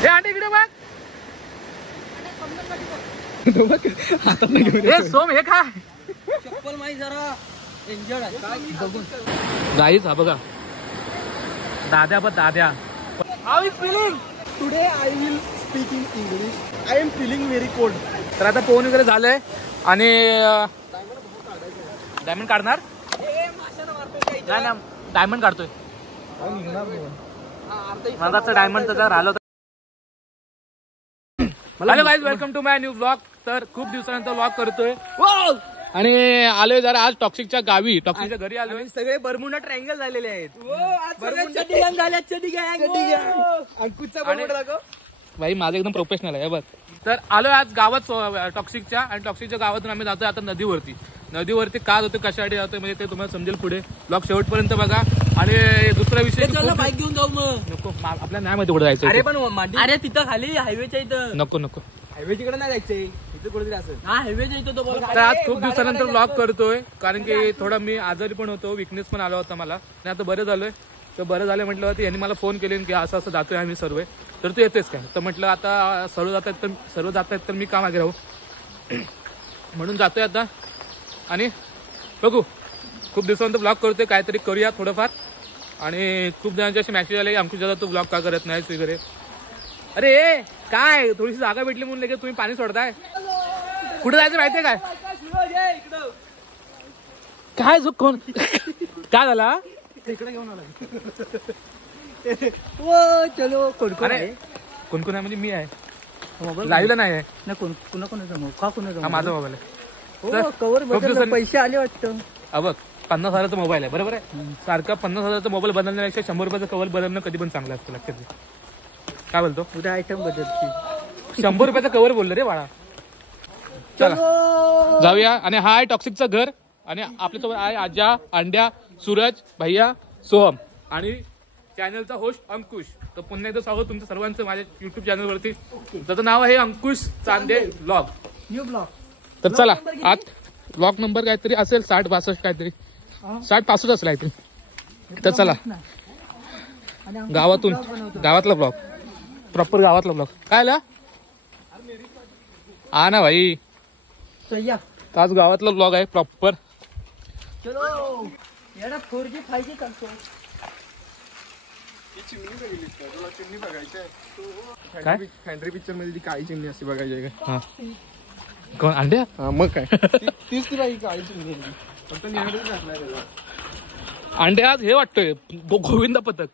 हे आंटी इकडे बघ. हातात नाही घेऊन हे सोम हे काय चप्पल माही जरा इंजर्ड आहे काय बघून. गाईज हा बघा दाद्या बघ दाद्या. How you feeling today? I will speak in English. I am feeling very cold. तर आता पोहून वगैरे झालंय आणि डायमंड काढणार. नाही ना डायमंड काढतोय माझा डायमंड त्याचा राहिला. Hello guys welcome to my new blog. तर खूप दिवसानंतर ब्लॉग करतोय आणि आलोय जरा आज टॉक्सिकच्या गावी. टॉक्सिकच्या घरी आलोय. सगळे बरमुडा ट्रायंगल झालेले आहेत. भाई माझं एकदम प्रोफेशनल आहे बघ. तर आलोय आज गावात टॉक्सिकच्या आणि टॉक्सिकच्या गावातून आम्ही जातोय आता नदीवरती. नदीवरती का जातो कशासाठी जातोय म्हणजे ते तुम्हाला समजेल पुढे. ब्लॉग शेवटपर्यंत बघा. आणि दुसरा विषय बाईक घेऊन जाऊ मग. नको आपल्या नाही माहिती कुठे जायचं. अरे पण अरे तिथं खाली हायवेच्या इथं. नको नको हायवे तिकडे नाही जायचंय इथे कुठेतरी असं. हा हायवेच्या इथं तो. तर आज खूप दिवसानंतर ब्लॉग करतोय कारण की थोडा मी आजारी पण होतो. विकनेस पण आला होता मला आणि आता बरं झालोय. तर बरं झालं म्हटलं होतं यांनी मला फोन केले की असं असं जातोय आम्ही सर्व. तर तू येतेस काय? तर म्हटलं आता सर्व जात आहेत तर मी का मागे राहू म्हणून जातोय आता. आणि बघू खूप दिवसानंतर ब्लॉग करतोय काहीतरी करूया थोडंफार. आणि खूप जणांचे असे मॅसेज आले अंकुश दादा तू ब्लॉग का करत नाहीस वगैरे. अरे काय थोडीशी जागा भेटली म्हणून लगेच तुम्ही पाणी सोडताय. कुठे जायचं माहितीये काय? काय जो कोण काय झाला इकडे घेऊन आला. चलो कोण कोण आहे? कोण कोण आहे म्हणजे मी आहे. लाईव्हला नाही आहे ना. कोण कोणाचा का कोणाचा? हा माझा मोबाईल आहे. कवर बदल पैसे आले वाटतं. बघ 50,000चा मोबाईल आहे बरोबर आहे. सारखा 50,000चा मोबाईल बदलण्यापेक्षा 100 रुपयाचा कवर बदलणं कधी पण चांगलं असतं. लक्षात घे. काय बोलतो? उद्या आयटम बदलची. 100 रुपयाचा कवर बोललो रे बाळा. चला जाऊया. आणि हा आहे टॉक्सिकचं घर. आणि आपल्यासोबत आहे आजा अंड्या सूरज भैया सोहम आणि चॅनलचा होस्ट अंकुश. तर पुन्हा एकदा स्वागत तुमचं सर्वांचं माझ्या युट्यूब चॅनलवरती. त्याचं नाव आहे अंकुश चांदे ब्लॉग. New blog. तर चला आज ब्लॉग नंबर काहीतरी असेल 60-62 काहीतरी 60-65 असेल काहीतरी. तर चला गावातला ब्लॉग प्रॉपर गावातला ब्लॉग काय आला हा ना भाई. आज गावातला ब्लॉग आहे प्रॉपर. चलो याला 4G 5G चालतो. चिमणी बघायची काय फॅन्ड्री पिक्चर मध्ये काळी चिमणी असते बघायची आहे का? कोण अंड्या? मग काय तीच ती बाई काळी चिमणी फक्त अंडे आज हे वाटतोय गोविंद पथक.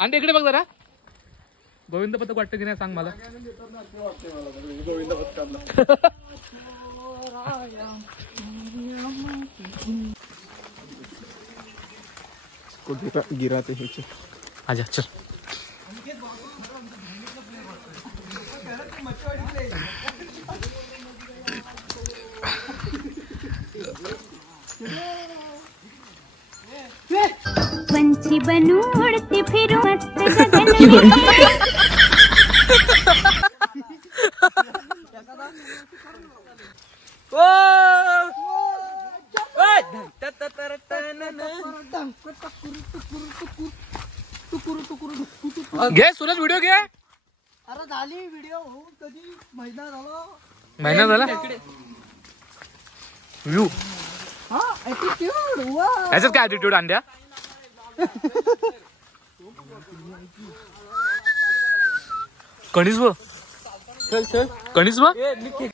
अंडे इकडे बघ जरा. गोविंद पथक वाटतं की नाही सांग मला. गोविंद पथकातला गिराते ह्याचे. आजा चल. पंछी बनू उड़ती फिरूं मस्त गगन में. घे सूरज व्हिडिओ घे. अरे झाली व्हिडिओ होऊन कधी महिना झाला व्ह्यू. याच्यात काय ऍटिट्यूड अंड्या. कणीस व कणीस व.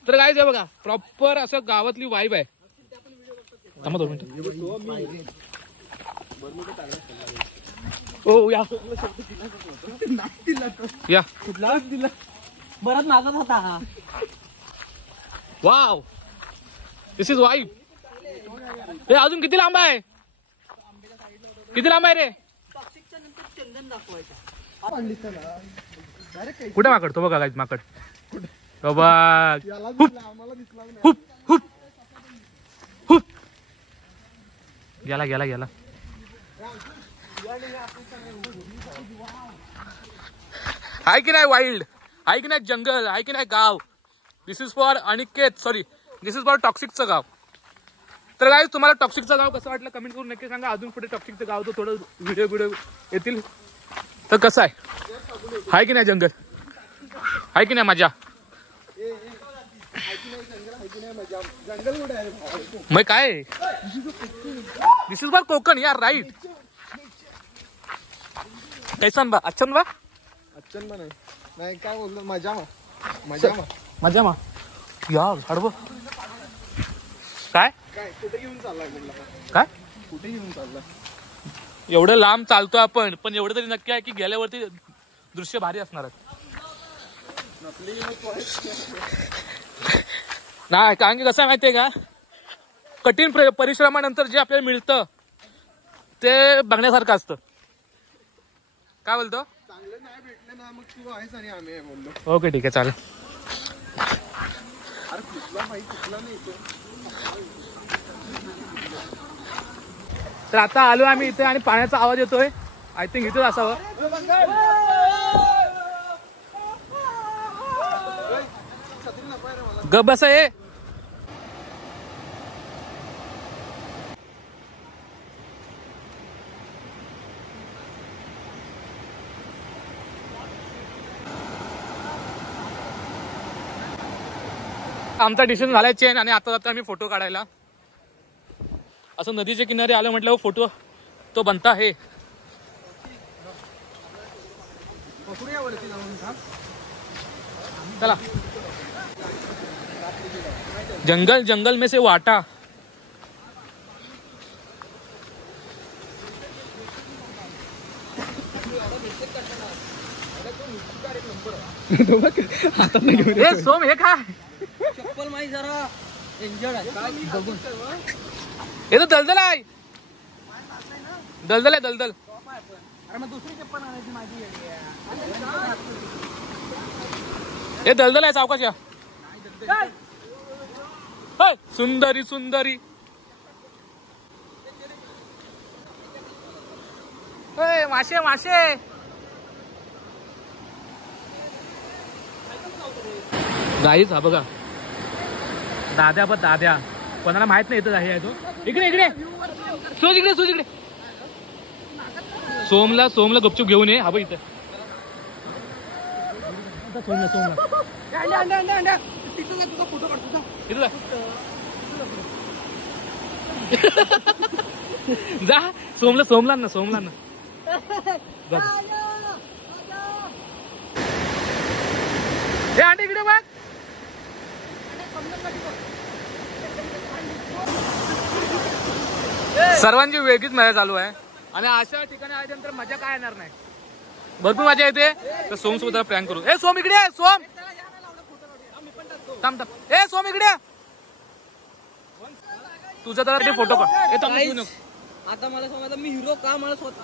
तर काय ते बघा प्रॉपर असं गावातली वाईब आहे. थांबा 2 मिनिटं. ओ या या बराच मागत होता हा. Wow this is vibe. हे अजून किती लांब आहे? किती लांब आहे रे? कुठे माकड? तो बघा गाईज माकड. तो बघ हुप हुप हुप. गेला गेला गेला. आहे की नाही वाईल्ड? आहे की नाही जंगल? आहे की नाही गाव? This is for Aniket sorry this is for टॉक्सिकचं गाव. तर गाईज तुम्हाला टॉक्सिकचं गाव कसं वाटलं कमेंट करून नक्की सांगा. अजून पुढे टॉक्सिकचं गाव तर थोडं व्हिडिओ येतील. तर कसं आहे की नाही जंगल? आहे की नाही मजा? जंगल कुठे आहे? मग काय दिस इज फॉर कोकण यार, राईट? कैसन बा? अच्छन बा? अच्छन पण नाही काय बोललो, मजा मा यार झाड बघ. काय काय कुठे घेऊन चाललाय म्हणलं? काय कुठे घेऊन चाललाय? एवढं लांब चालतो आपण, पण एवढं तरी नक्की आहे की गेल्यावरती दृश्य भारी असणार आहे. नाही, कारण की कसं आहे माहितीये का, कठीण परिश्रमानंतर जे आपल्याला मिळतं ते बघण्यासारखं असतं. काय बोलतो? चांगलं नाही भेटलं ना मग तू आहेस आणि आम्ही आहे बोललो. ओके ठीक आहे चालेल. अरे कुठला नाही तो. तर आता आलो आम्ही इथे आणि पाण्याचा आवाज येतोय. आय थिंक इथेच असावं. गप बसा ये. आमचा डिसिजन झालाय चेन आणि आता जातो आम्ही फोटो काढायला. असं नदीच्या किनारी आलं म्हटलं फोटो तो बनता है. चला. जंगल जंगल में से वाटा. हे सोम हे काय चप्पल माही जरा इंजर्ड आहे. हे तर दलदल आहे. दलदल आहे दलदल. अरे मग दुसरी चप्पल आणायची माझी. हे दलदल आहे सावकाश या. सुंदरी सुंदरी. मासे मासे. गाईच हा बघा दाद्या पण दाद्या. कोणाला माहित नाही इथं आहे तो. इकडे इकडे सोज इकडे सोज इकडे. सोमला गपचूप घेऊन ये. हा बघ इथं सोमला इथं जा. सोमला ना हे आंटी इकडे बघ. सर्वांची वेगळीच मजा चालू आहे आणि अशा ठिकाणी आल्यानंतर मजा काय येणार नाही. भरपूर मजा येते. तर सोम सोबत प्रँक करू. ए सोम इकडे. सोम थांब. ए सोम इकडे. तुझा तर फोटो काढ. आता मला समजा मी हिरो का मला स्वतः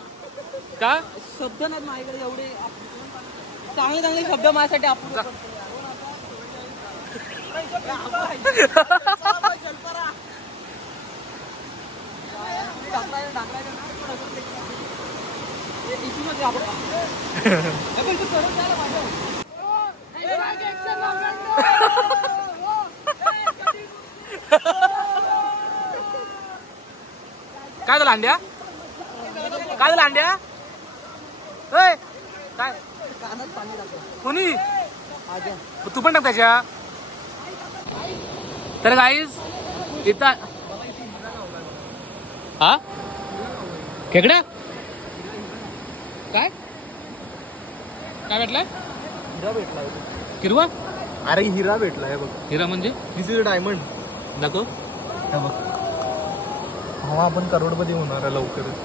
का शब्द नाहीत माझ्याकडे एवढे चांगले शब्द माझ्यासाठी आपण. काय झालं अंड्या? काय झालं अंड्या? काय कोणी तू पण टाक त्याच्या. तर गाईज इथं हा खेकड्या काय भेटलाय? हिरा भेटलाय. किरवा? अरे हिरा भेटलाय बघ. हिरा म्हणजे दिस इज डायमंड. नको हा आपण करोडपती होणार आहे लवकरच.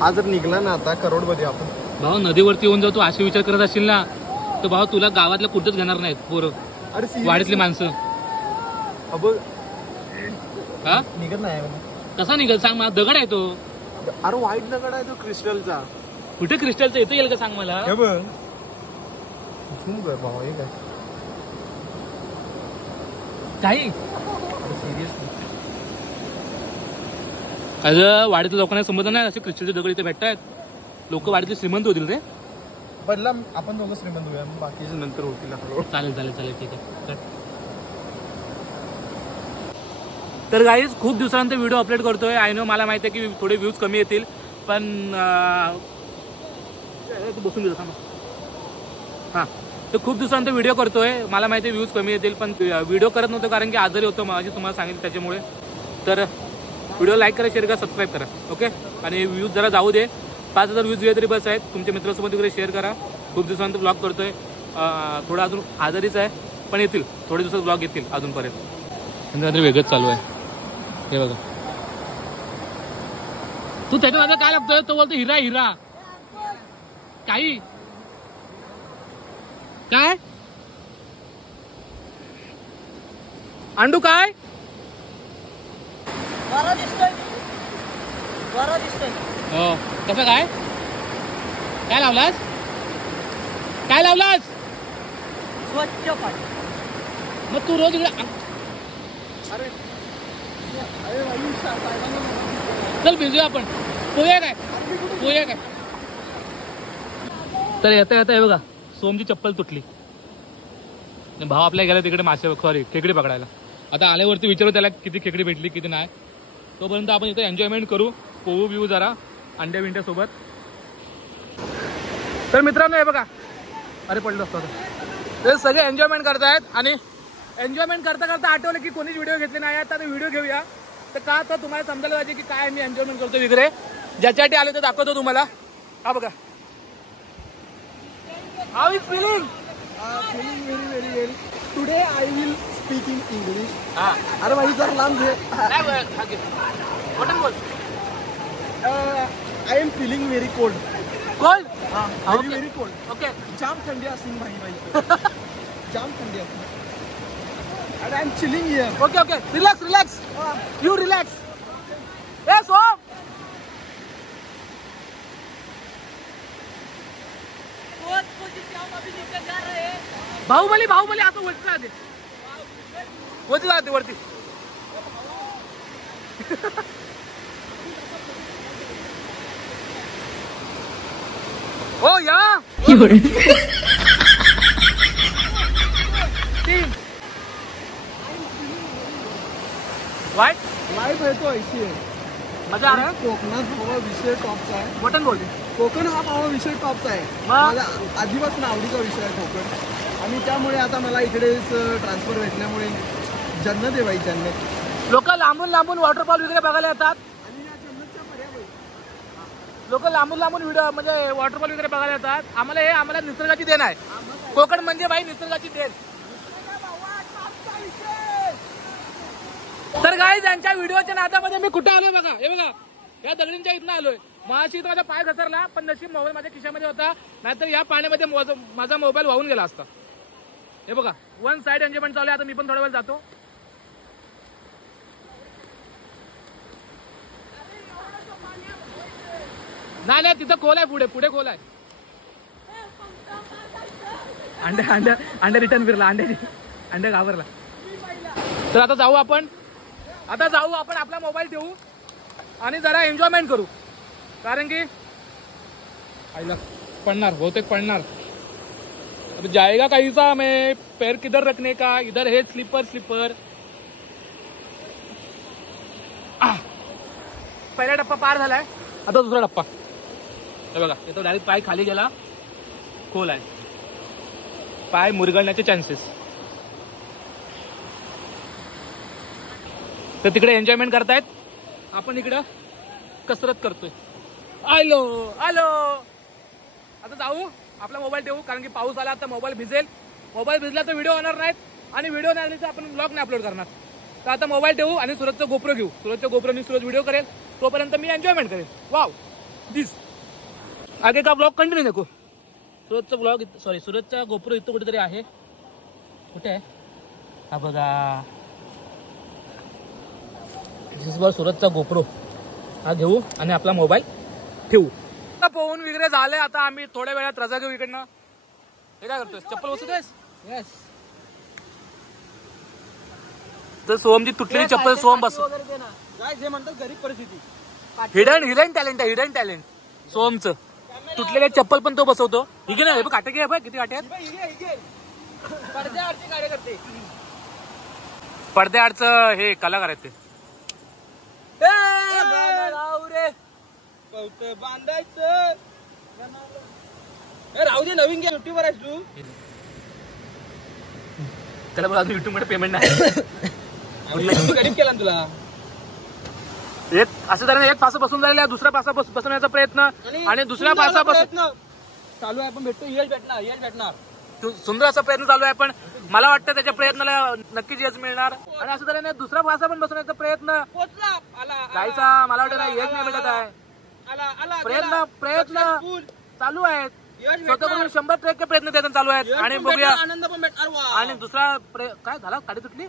हा जर निघला ना आता करोडपती आपण. भाऊ नदीवरती येऊन जाऊ. तू असे विचार करत असशील ना तर भाऊ तुला गावातल्या कुठंच घेणार नाहीत पोरं. अरे वाडीतली माणसं. बघ हा निघत नाही. कसा निघत सांग मला. दगड आहे तो. अरे व्हाईट दगड आहे तो क्रिस्टलचा. कुठे क्रिस्टलचं इथं येईल का सांग मला. हे बघ झूम कर भाऊ. हे काय काही सिरियसली वाडीतल्या लोकांना समजलं नाही असे क्रिस्टलचे दगड इथे भेटतायत. लोक वाडीतले श्रीमंत होतील रे. पहिला आपण दोघं श्रीमंत होऊया बाकीचे नंतर होतील. चालेल ठीक आहे. तर गाईज खूप दिवसानंतर व्हिडिओ अपलोड करतोय. आय नो मला माहिती आहे की थोडे व्ह्यूज कमी येतील पण बसून घेतो. हां तर खूप दिवसानंतर व्हिडिओ करतोय. मला माहिती आहे व्ह्यूज कमी येतील, पण व्हिडिओ करत नव्हतो कारण की आजारी होतो माझी, तुम्हाला सांगितलं त्याच्यामुळे. तर व्हिडिओ लाईक करा, शेअर करा, सबस्क्राईब करा. ओके. आणि व्ह्यूज जरा जाऊ दे, 5000 व्ह्यूज गेले तरी बस आहेत. तुमच्या मित्रासोबत वगैरे शेअर करा. खूप दिवसानंतर ब्लॉग करतोय. थोडा अजून आजारीच आहे, पण येतील थोडे दिवसात ब्लॉग येतील अजूनपर्यंत. काहीतरी वेगळंच चालू आहे. हे बघा, तू त्याच्या माझा काय लागतोय? तो बोलतो हिरा हिरा. काही काय अंडू काय हो कसं काय काय लावलास? काय लावलास? स्वच्छ पाणी. मग तू रोज इकडे अरे अरे भाई चल भिजूया आपण. पोया काय पोया काय. तर येता येता हे बघा, सोमची चप्पल तुटली. भाव आपल्या गेला तिकडे मासे सॉरी खेकडी पकडायला. आता आल्यावरती विचारू त्याला किती खेकडी भेटली किती नाही. तोपर्यंत आपण इथे एन्जॉयमेंट करू, पोहू बिवू जरा अंड्या बिंड्या सोबत. तर मित्रांनो हे बघा, अरे पडलो असतो ते सगळे एन्जॉयमेंट करतायत. आणि एन्जॉयमेंट करता करता आठवलं की कोणीच व्हिडिओ घेतले नाही. आता व्हिडिओ घेऊया. तर का तर तुम्हाला समजायला पाहिजे की काय मी एन्जॉयमेंट करतो वगैरे. ज्याच्यासाठी आलो ते दाखवतो तुम्हाला. हा बघा, how is feeling? feeling very well. Today I will speak in English. हा अरे भाई जर लांब घे. बोल. I am feeling very cold. Cold Very cold. Okay. जाम थंडी असते भाई. जाम थंडी असते. And I am chilling here. Okay okay. Relax you relax. ए सोम बाहुबली आता वरती जाते वरती. हो या वाईट लाईफ आहे तो ऐशी आहे. मजा आ रहा है. कोकणात हा विषय टॉपचा आहे. बटन बोल. कोकण हा भावा विषय टॉपचा आहे. माझा आधीपासून आवडीचा विषय आहे कोकण. आणि त्यामुळे आता मला इकडेच ट्रान्सफर भेटल्यामुळे जन्नत आहे बाई, जन्नत. लोक लांबून वॉटरफॉल वगैरे बघायला येतात. आणि या जन्नतच्या पर्याय लोक लांबून व्हिडिओ म्हणजे वॉटरफॉल वगैरे बघायला येतात. आम्हाला निसर्गाची देण आहे. कोकण म्हणजे बाई निसर्गाची देण. तर गाईज यांच्या व्हिडिओच्या नादामध्ये मी कुठे आलोय बघा. हे बघा, या दगडींच्या इथनं आलोय. माझी इथं माझा पाय घसरला, पण नशीब मोबाईल माझ्या खिशामध्ये होता, नाहीतर या पाण्यामध्ये माझा मोबाईल वाहून गेला असता. हे बघा, वन साइड एन्जॉयमेंट चालू आहे. आता मी पण थोडा वेळ जातो. नाही तिथं खोल आहे, पुढे खोल आहे. अंडा रिटर्न फिरला. अंड्या घाबरला. तर आता जाऊ आपण आपला मोबाईल ठेवू आणि जरा एन्जॉयमेंट करू. कारण की आईला पडणार. अब जाएगा कैसा, मैं पैर किधर रखने का, इधर है स्लीपर. पहिला टप्पा पार झालाय, आता दुसरा टप्पा. हे बघा, इथं डायरेक्ट पाय खाली गेला, खोल आहे. पाय मुरगळण्याचे चान्सेस. तर तिकडे एन्जॉयमेंट करतायत, आपण इकडं कसरत करतोय. आलो आता जाऊ, आपला मोबाईल ठेवू. कारण की पाऊस आला तर मोबाईल भिजेल. मोबाईल भिजला तर व्हिडिओ होणार नाहीत, आणि व्हिडिओ नाही आली तर आपण ब्लॉग नाही अपलोड करणार. तर आता मोबाईल ठेवू आणि सूरजचा गोप्रो घेऊ. सूरजच्या गोप्रोनी सूरज व्हिडिओ करेल, तोपर्यंत मी एन्जॉयमेंट करेल. वाव दिस आगे का ब्लॉग कंटिन्यू नको. सूरजचा गोप्रो इथं कुठेतरी आहे. कुठे आहे हा बघा, सूरजचा गोप्रो हा घेऊ आणि आपला मोबाईल ठेवू. पोहून वगैरे झाले. आता आम्ही थोड्या वेळात रजा घेऊ इकडनं. हे काय करतोय, चप्पल बसतोयस? येस. तर सोमची तुटलेली चप्पल सोम बस. काय जे म्हणतात गरीब परिस्थिती. हिडन टॅलेंट सोमचं. तुटलेले चप्पल पण तो बसवतो. ठीक आहे ना, काटे घे किती काटे आहेत. पडद्याआडचं हे कलाकार आहेत ते. बांधायचं राहू दे. नवीन युट्यूबर आहेस तू. त्याला बोला अजून युट्यूब मध्ये पेमेंट नाही गरीब केला तुला एक असं जरा एक पासा बसून जायला दुसरा पासा बसवण्याचा प्रयत्न आणि दुसऱ्या पासा चालू आहे आपण भेटतो यश भेटणार सुंदर असा प्रयत्न चालू आहे पण मला वाटतं त्याच्या प्रयत्नाला नक्कीच यश मिळणार आणि असं जरा दुसरा पासा पण बसवण्याचा प्रयत्न जायचा मला वाटतं नाही यश नाही भेटत आहे प्रयत्न चालू आहेत स्वतःकडून 100% प्रयत्न त्याचा चालू आहेत आणि बघूया आनंद पण भेटणार आणि दुसरा काय झाला गाडी तुटली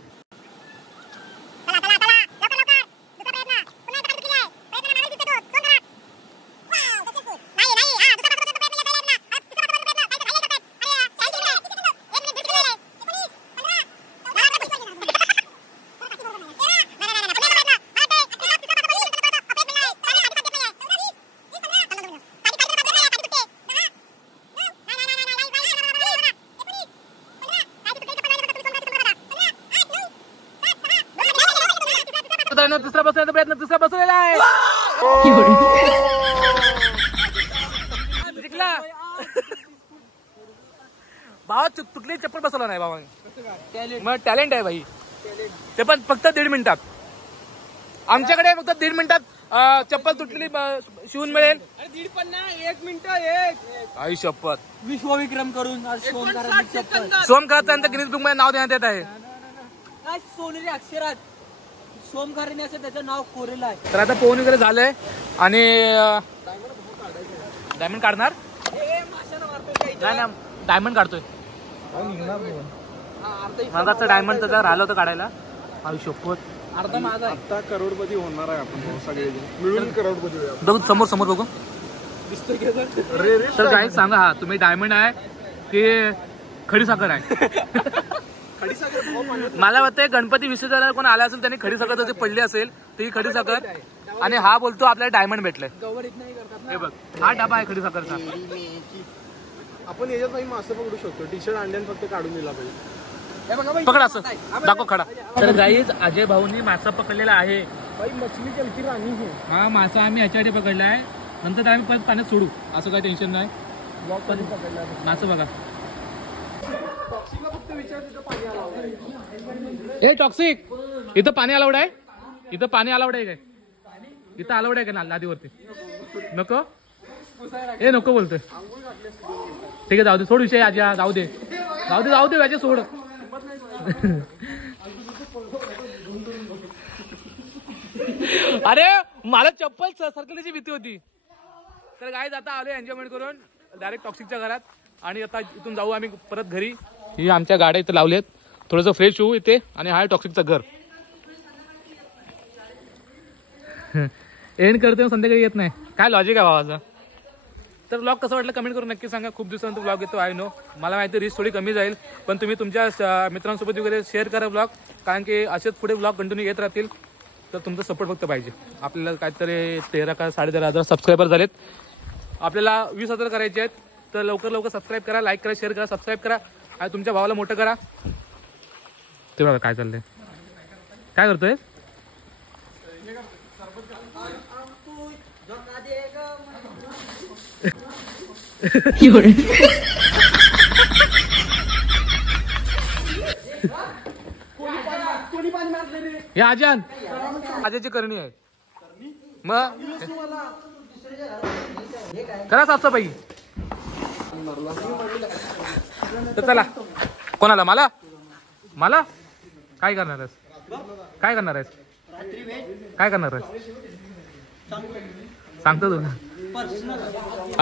तिसरा बसण्याचा प्रयत्न दुसरा बसवलेला आहे जिंकला भावा तुटली चप्पल बसवला नाही भावाने मग टॅलेंट आहे भाई ते पण फक्त 1.5 मिनिटात आमच्याकडे फक्त 1.5 मिनिटात चप्पल तुटलेली शिवून मिळेल 1.5 पण नाही 1 मिनिट आई शपथ विश्वविक्रम करून सोमकारांचं गिनीज बुक मध्ये नाव देण्यात येत आहे सोनेरी अक्षरात सोमकारीने असं त्याचं नाव कोरेलं आहे तर आता पोहून वगैरे झालंय आणि डायमंड काढणार नाही ना डायमंड काढतोय माझा डायमंड त्याचा राहिलं होतं काढायला आयुष्यपत अर्धा माझा आता करोडपती होणार आहे आपण सगळे मिळून करोडपती बघू समोर समोर बघू तर काय सांगा हा तुम्ही डायमंड आहे की खडी साखर आहे मला वाटतंय गणपती विसर्जनाला कोण आला असेल त्यांनी खडी साखर जशी पडली असेल ती खडी साखर आणि हा बोलतो आपल्याला डायमंड भेटलाय हे बघ हा डबा आहे खडी साखरचा आपण याच्यात नाही मासे पकडू शकतो टी शर्ट अंड्यान फक्त काढून दिला पाहिजे पकड असं दाखव खडा तर गाईज अजय भाऊनी मासा पकडलेला आहे मछली चलती राणी है हा मासा आम्ही ह्याच्यासाठी पकडला आहे नंतर आम्ही परत पाण्यात सोडू असं काही टेन्शन नाही मासा बघा ए टॉक्सिक इथं पाणी अलाउड आहे इथं पाणी अलाउड आहे काय इथं अलाउड आहे का नदीवरती नको ए नको बोलतोय ठीक आहे जाऊ दे सोड विषय आजा जाऊ दे व्याजे सोड अरे मला चप्पल सरकल्याची भीती होती तर गाईज आता आलो एन्जॉयमेंट करून डायरेक्ट टॉक्सिकच्या घरात आणि आता इथून जाऊ आम्ही परत घरी ही आमच्या गाड्या इथे लावल्यात थोडंसं फ्रेश होऊ इथे आणि हा टॉक्सिकचं घर एंड करतोय संध्याकाळी येत नाही काय लॉजिक आहे भावाचा तर ब्लॉग कसं वाटलं कमेंट करून नक्की सांगा खूप दिवसानंतर ब्लॉग येतो आय नो मला माहिती रीच थोडी कमी जाईल पण तुम्ही तुमच्या मित्रांसोबत वगैरे शेअर करा ब्लॉग कारण की असेच पुढे ब्लॉग कंटिन्यू येत राहतील तर तुमचा सपोर्ट फक्त पाहिजे आपल्याला काहीतरी 13 का 13.5 सबस्क्रायबर झालेत आपल्याला 20,000 करायचे आहेत तर लवकर सबस्क्राईब करा लाईक करा शेअर करा सबस्क्राईब करा आणि तुमच्या भावाला मोठं करा ते बघा काय चाललंय काय करतोय या आजान आजाची करणी आहे मग करा साफसफाई तर चला कोणाला मला काय करणार आहेस सांगतो तुला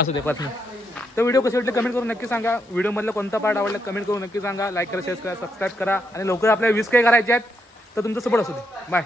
असू दे पर्सनल तर व्हिडिओ कसे वाटले कमेंट करून नक्की सांगा व्हिडिओ मधला कोणता पार्ट आवडला कमेंट करून नक्की सांगा लाईक करा शेअर करा सबस्क्राईब करा आणि लवकर आपल्याला 20K करायचे आहेत तर तुमचं सपोर्ट असू दे बाय